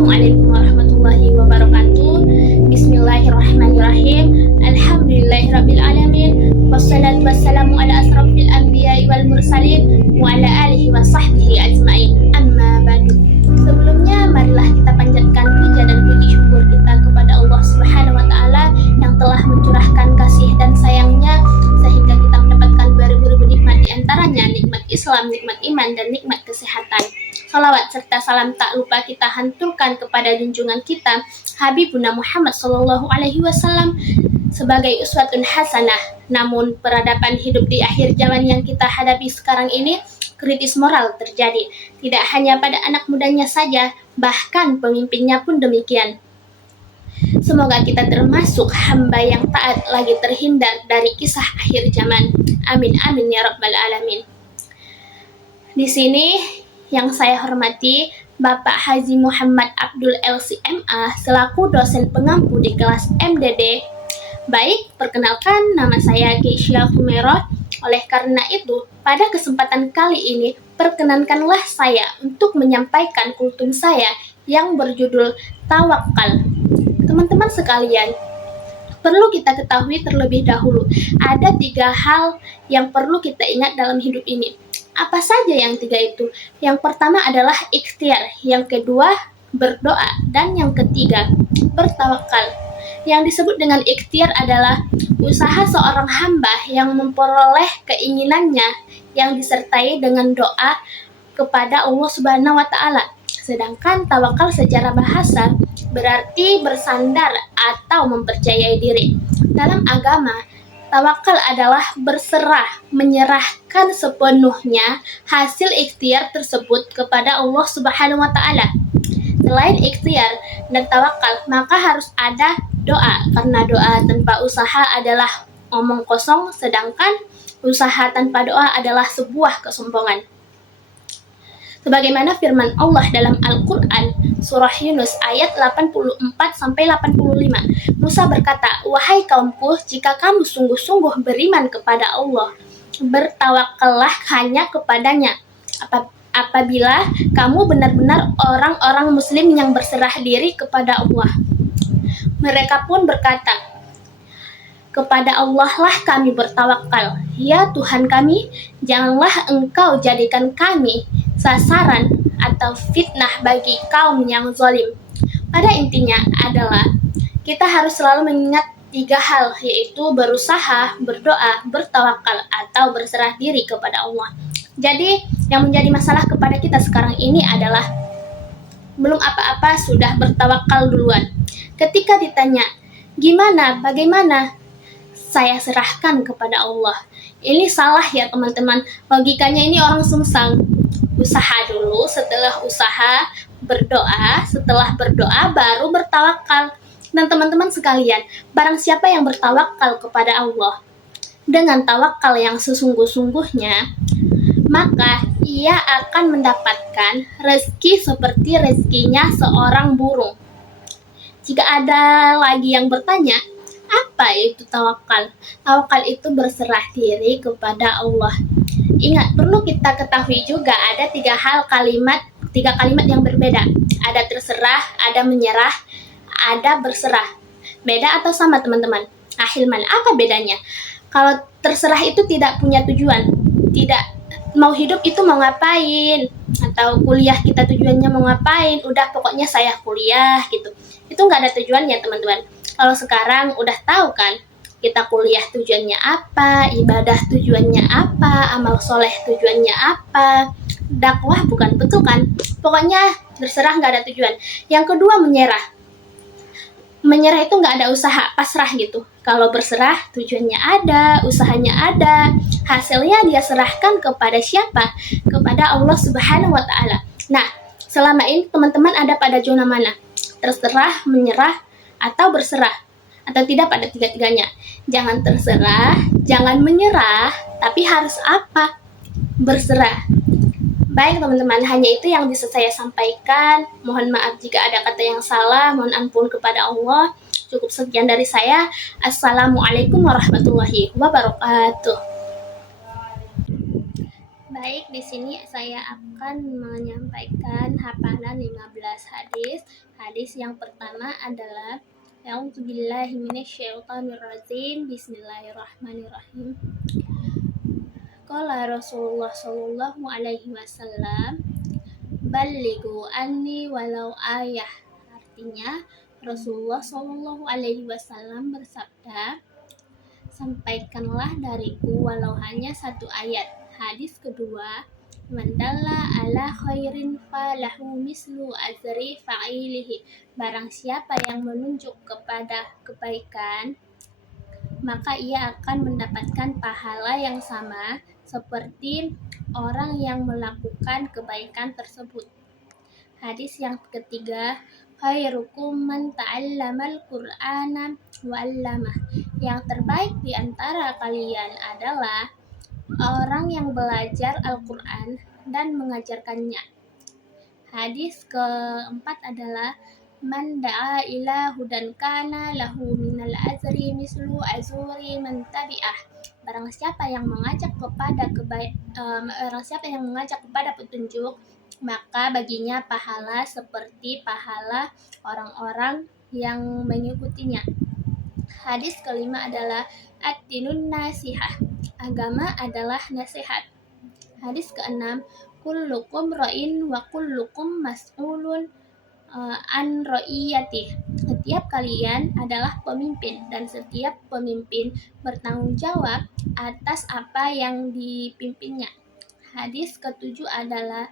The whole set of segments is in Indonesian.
Assalamualaikum warahmatullahi wabarakatuh. Bismillahirrahmanirrahim. Alhamdulillahirrabbilalamin. Wassalatu wassalamu ala asrafil anbiya'i wal mursalin wa ala alihi wa sahbihi ajma'in. Amma ba'du. Sebelumnya marilah kita panjatkan puja dan puji syukur kita kepada Allah Subhanahu wa taala yang telah mencurahkan kasih dan sayangnya sehingga kita mendapatkan beribu-ribu nikmat, di antaranya nikmat Islam, nikmat iman, dan nikmat kesehatan. Salawat serta salam tak lupa kita hanturkan kepada junjungan kita Habibuna Muhammad Sallallahu Alaihi Wasallam sebagai uswatun hasanah. Namun peradaban hidup di akhir zaman yang kita hadapi sekarang ini, kritis moral terjadi. Tidak hanya pada anak mudanya saja, bahkan pemimpinnya pun demikian. Semoga kita termasuk hamba yang taat lagi terhindar dari kisah akhir zaman. Amin amin ya rabbal alamin. Di sini yang saya hormati Bapak Haji Muhammad Abdul LCMA selaku dosen pengampu di kelas MDD. Baik, perkenalkan nama saya Keisha Humeroh. Oleh karena itu, pada kesempatan kali ini perkenankanlah saya untuk menyampaikan kultum saya yang berjudul Tawakal. Teman-teman sekalian, perlu kita ketahui terlebih dahulu, ada 3 hal yang perlu kita ingat dalam hidup ini. Apa saja yang 3 itu? Yang pertama adalah ikhtiar, yang kedua berdoa, dan yang ketiga bertawakal. Yang disebut dengan ikhtiar adalah usaha seorang hamba yang memperoleh keinginannya yang disertai dengan doa kepada Allah Subhanahu wa taala. Sedangkan tawakal secara bahasa berarti bersandar atau mempercayai diri. Dalam agama, tawakal adalah berserah, menyerahkan sepenuhnya hasil ikhtiar tersebut kepada Allah Subhanahu wa taala. Selain ikhtiar dan tawakal, maka harus ada doa, karena doa tanpa usaha adalah omong kosong, sedangkan usaha tanpa doa adalah sebuah kesombongan. Sebagaimana firman Allah dalam Al-Quran, surah Yunus ayat 84-85. Musa berkata, "Wahai kaumku, jika kamu sungguh-sungguh beriman kepada Allah, bertawakallah hanya kepadanya. Apabila kamu benar-benar orang-orang muslim yang berserah diri kepada Allah." Mereka pun berkata, "Kepada Allah lah kami bertawakal. Ya Tuhan kami, janganlah Engkau jadikan kami sasaran atau fitnah bagi kaum yang zalim." Pada intinya adalah kita harus selalu mengingat 3 hal, yaitu berusaha, berdoa, bertawakal, atau berserah diri kepada Allah. Jadi yang menjadi masalah kepada kita sekarang ini adalah belum apa-apa sudah bertawakal duluan. Ketika ditanya, "Gimana? Bagaimana?" "Saya serahkan kepada Allah." Ini salah ya teman-teman. Logikanya ini orang sungsang. Usaha dulu, setelah usaha berdoa, setelah berdoa baru bertawakal. Dan teman-teman sekalian, barang siapa yang bertawakal kepada Allah dengan tawakal yang sesungguh-sungguhnya, maka ia akan mendapatkan rezeki seperti rezekinya seorang burung. Jika ada lagi yang bertanya, apa itu tawakal? Tawakal itu berserah diri kepada Allah. Ingat, perlu kita ketahui juga ada 3 kalimat yang berbeda. Ada terserah, ada menyerah, ada berserah. Beda atau sama teman-teman? Hilman, apa bedanya? Kalau terserah itu tidak punya tujuan, tidak mau hidup itu mau ngapain, atau kuliah kita tujuannya mau ngapain, udah pokoknya saya kuliah gitu. Itu nggak ada tujuannya teman-teman. Kalau sekarang udah tahu kan, kita kuliah tujuannya apa, ibadah tujuannya apa, amal soleh tujuannya apa, dakwah bukan, betul kan? Pokoknya berserah, nggak ada tujuan. Yang kedua menyerah. Menyerah itu nggak ada usaha, pasrah gitu. Kalau berserah tujuannya ada, usahanya ada, hasilnya dia serahkan kepada siapa? Kepada Allah Subhanahu wa taala. Nah, selama ini teman-teman ada pada zona mana? Terserah, menyerah, atau berserah? Atau tidak pada 3-tiganya? Jangan terserah, jangan menyerah, tapi harus apa? Berserah. Baik teman-teman, hanya itu yang bisa saya sampaikan. Mohon maaf jika ada kata yang salah, mohon ampun kepada Allah. Cukup sekian dari saya. Assalamualaikum warahmatullahi wabarakatuh. Baik, di sini saya akan menyampaikan hafalan 15 hadis. Hadis yang pertama adalah A'udzubillahi minasyaitonirrajim. Bismillahirrahmanirrahim. Qala Rasulullah sallallahu alaihi wasallam, "Ballighu anni walau ayah." Artinya, Rasulullah sallallahu alaihi wasallam bersabda, "Sampaikanlah dariku walau hanya satu ayat." Hadis kedua, "Man dalla ala khairin falahu mislu azri fa'ilihi." Barang siapa yang menunjuk kepada kebaikan, maka ia akan mendapatkan pahala yang sama seperti orang yang melakukan kebaikan tersebut. Hadis yang ketiga, khairukum man ta'allamal Qur'ana wa 'allamah. Yang terbaik di antara kalian adalah orang yang belajar Al-Qur'an dan mengajarkannya. Hadis keempat adalah man da'a ila hudan kana lahu minal azri mislu azuri man tabi'ah. Barang siapa yang mengajak kepada petunjuk, maka baginya pahala seperti pahala orang-orang yang mengikutinya. Hadis kelima adalah ad-dinun nasihah. Agama adalah nasihat. Hadis keenam, kullukum ra'in wa kullukum mas'ulun an ra'iyatih. Setiap kalian adalah pemimpin dan setiap pemimpin bertanggung jawab atas apa yang dipimpinnya. Hadis ketujuh adalah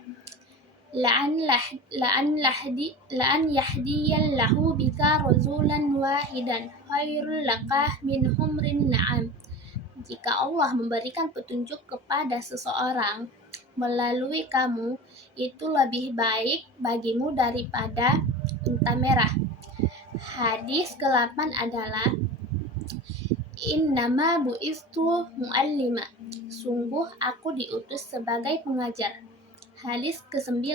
la'an yahdiyallahu bika rajulan wahidan khairul laka min humrin na'am. Jika Allah memberikan petunjuk kepada seseorang melalui kamu, itu lebih baik bagimu daripada unta merah. Hadis ke-8 adalah innama bu'istu mu'allima. Sungguh aku diutus sebagai pengajar. Hadis ke-9,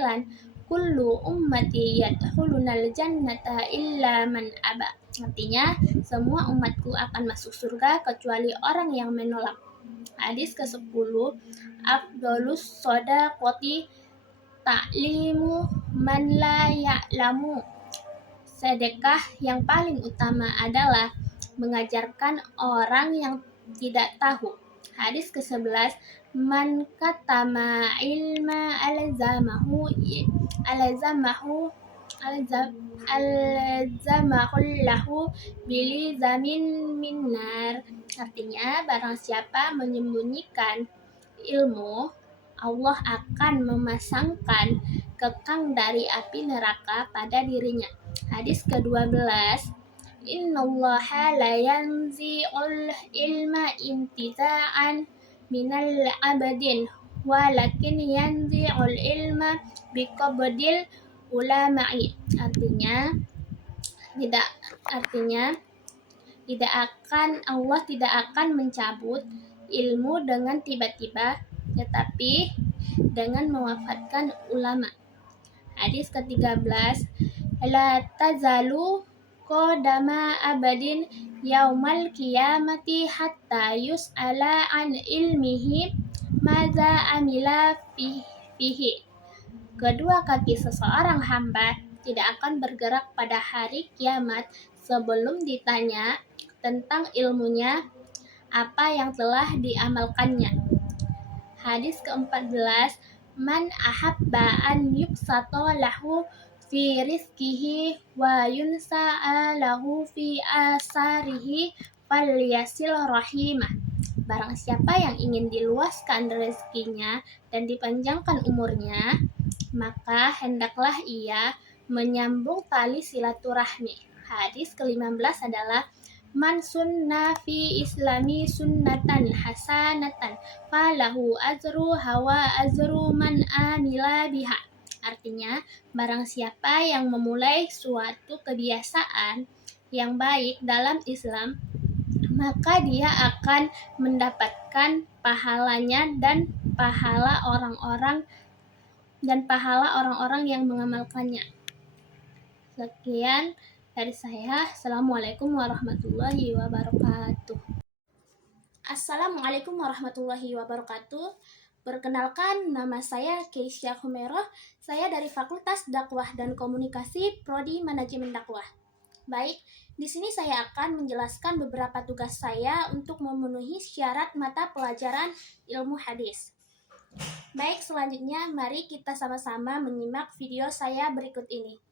kullu ummati yadkhulunal jannata illa man aba. Artinya, semua umatku akan masuk surga kecuali orang yang menolak. Hadis ke-10, afdolus shadaqati ta'limu man la ya'lamu. Sedekah yang paling utama adalah mengajarkan orang yang tidak tahu. Hadis ke-11, man katama ilma alzamahullahu bilizamin minnar. Artinya, barang siapa menyembunyikan ilmu, Allah akan memasangkan kekang dari api neraka pada dirinya. Hadis ke-12, innallaha la yanzi'ul ilma intiza'an minal abadin walakin yanzi'ul ilma biqabdil ulama'i. Allah tidak akan mencabut ilmu dengan tiba-tiba, tetapi dengan mewafatkan ulama. Hadis ke-13, la tazalu qadama abadin yaumal qiyamati hatta yus'ala an ilmihi maza amila fihi. Kedua kaki seseorang hamba tidak akan bergerak pada hari kiamat sebelum ditanya tentang ilmunya apa yang telah diamalkannya. Hadis ke-14, man ahabba an yubsata lahu fi rizkihi wa yunsa'a lahu fi asarihi falyasil rahimah. Barang siapa yang ingin diluaskan rezekinya dan dipanjangkan umurnya, maka hendaklah ia menyambung tali silaturahmi. Hadis ke-15 adalah man sunna fi islami sunnatan hasanatan falahu azru hawa azru man amila biha. Artinya, barang siapa yang memulai suatu kebiasaan yang baik dalam Islam, maka dia akan mendapatkan pahalanya dan pahala orang-orang yang mengamalkannya. Sekian dari saya. Assalamualaikum warahmatullahi wabarakatuh. Assalamualaikum warahmatullahi wabarakatuh. Perkenalkan, nama saya Keisha Humeroh. Saya dari Fakultas Dakwah dan Komunikasi Prodi Manajemen Dakwah. Baik, di sini saya akan menjelaskan beberapa tugas saya untuk memenuhi syarat mata pelajaran ilmu hadis. Baik, selanjutnya mari kita sama-sama menyimak video saya berikut ini.